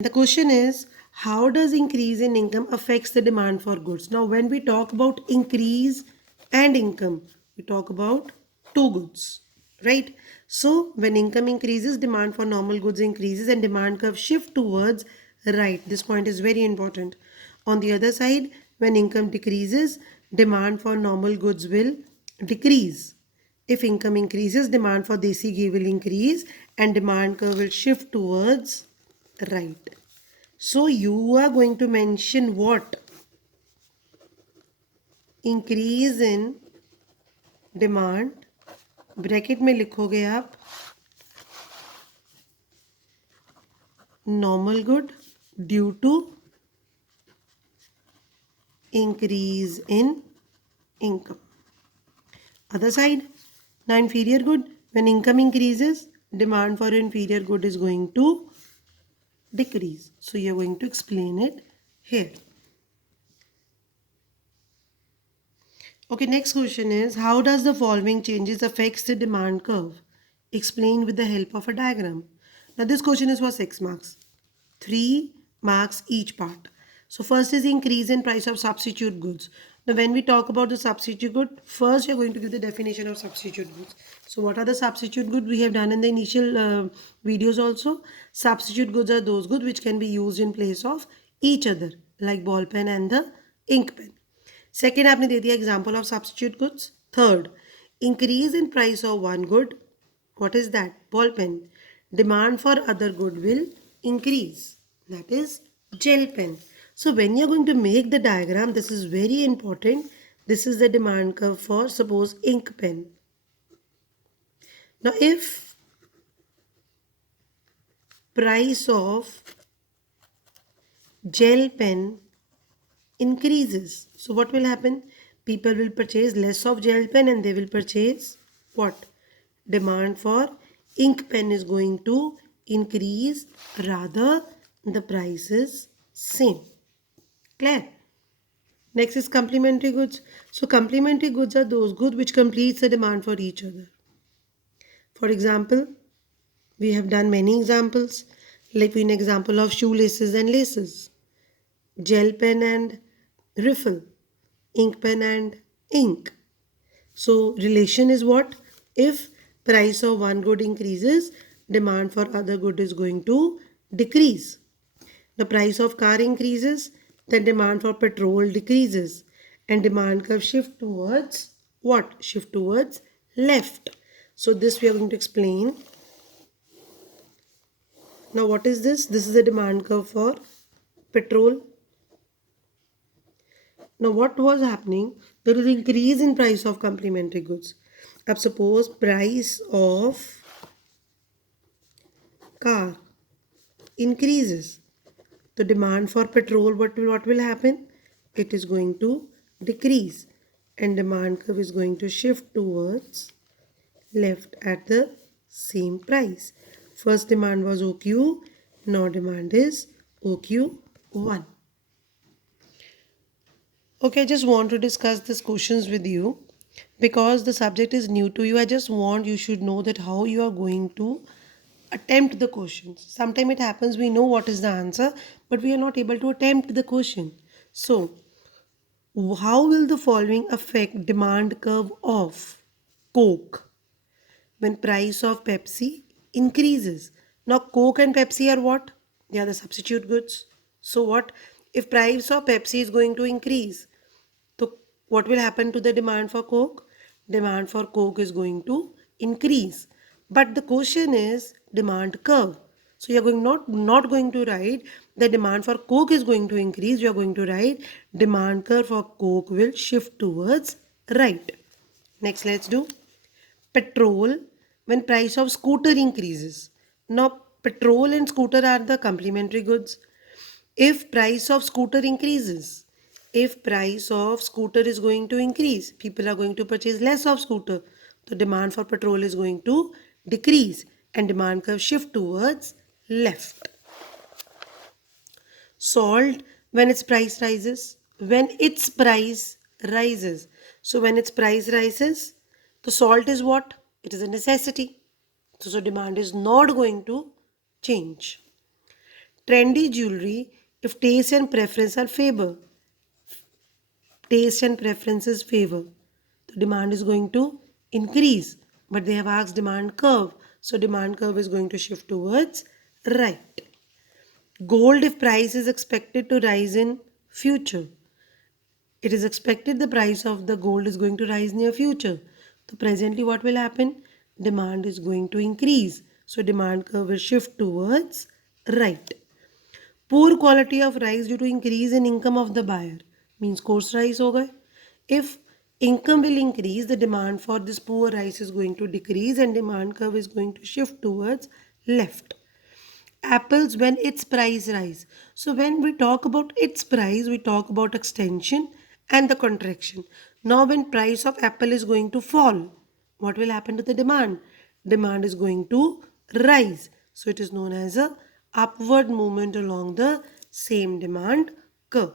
The question is, how does increase in income affects the demand for goods? Now, when we talk about increase and income, we talk about two goods, right? So, when income increases, demand for normal goods increases and demand curve shift towards right. This point is very important. On the other side, when income decreases, demand for normal goods will decrease. If income increases, demand for desi ghee will increase and demand curve will shift towards right. So you are going to mention what? Increase in demand. Bracket में लिखोगे आप normal good due to increase in income. Other side, now inferior good, when income increases, demand for inferior good is going to decrease. So you are going to explain it here. Okay, next question is, how does the following changes affects the demand curve? Explain with the help of a diagram. Now this question is for 6 marks. 3 marks each part. So first is increase in price of substitute goods. Now when we talk about the substitute good, first we are going to give the definition of substitute goods. So what are the substitute goods? We have done in the initial videos also. Substitute goods are those goods which can be used in place of each other, like ball pen and the ink pen. Second, आपने दे दिया example of substitute goods. Third, increase in price of one good. What is that? Ball pen. Demand for other good will increase. That is gel pen. So when you are going to make the diagram, this is very important. This is the demand curve for, suppose, ink pen. Now if price of gel pen increases, so what will happen? People will purchase less of gel pen and they will purchase what? Demand for ink pen is going to increase, rather the price is same. Clear? Next is complementary goods. So complementary goods are those goods which completes the demand for each other. For example, we have done many examples, like an example of shoelaces and laces, gel pen and riffle, ink pen and ink. So relation is what? If price of one good increases, demand for other good is going to decrease. The price of car increases, then demand for petrol decreases, and demand curve shift towards what? Shift towards left. So this we are going to explain. Now what is this? This is the demand curve for petrol. Now what was happening? There is increase in price of complementary goods. अब suppose price of car increases. The demand for petrol, what will happen? It is going to decrease and demand curve is going to shift towards left at the same price. First demand was OQ, now demand is OQ1. Okay, I just want to discuss these questions with you because the subject is new to you. I just want you should know that how you are going to attempt the questions. Sometimes it happens we know what is the answer, but we are not able to attempt the question. So, how will the following affect demand curve of Coke when price of Pepsi increases? Now, Coke and Pepsi are what? They are the substitute goods. So what? If price of Pepsi is going to increase, so what will happen to the demand for Coke? Demand for Coke is going to increase. But the question is demand curve. So you're not going to write the demand for Coke is going to increase. You're going to write demand curve for Coke will shift towards right. Next, let's do petrol when price of scooter increases. Now, petrol and scooter are the complementary goods. If price of scooter increases, if price of scooter is going to increase, people are going to purchase less of scooter. The demand for petrol is going to decrease and demand curve shift towards left. Salt when its price rises, when its price rises. So when its price rises, the salt is what? It is a necessity. So demand is not going to change. trendy jewelry if taste and preference are favor. Taste and preferences favor. The demand is going to increase. But they have asked demand curve. So demand curve is going to shift towards right. Gold if price is expected to rise in future. It is expected the price of the gold is going to rise near future. So presently what will happen? Demand is going to increase. So demand curve will shift towards right. Poor quality of rice due to increase in income of the buyer means coarse rice होगा. If income will increase, the demand for this poor rice is going to decrease and demand curve is going to shift towards left. Apples when its price rise. So when we talk about its price, we talk about extension and the contraction. Now when price of apple is going to fall, what will happen to the demand? Demand is going to rise. So it is known as a upward movement along the same demand curve.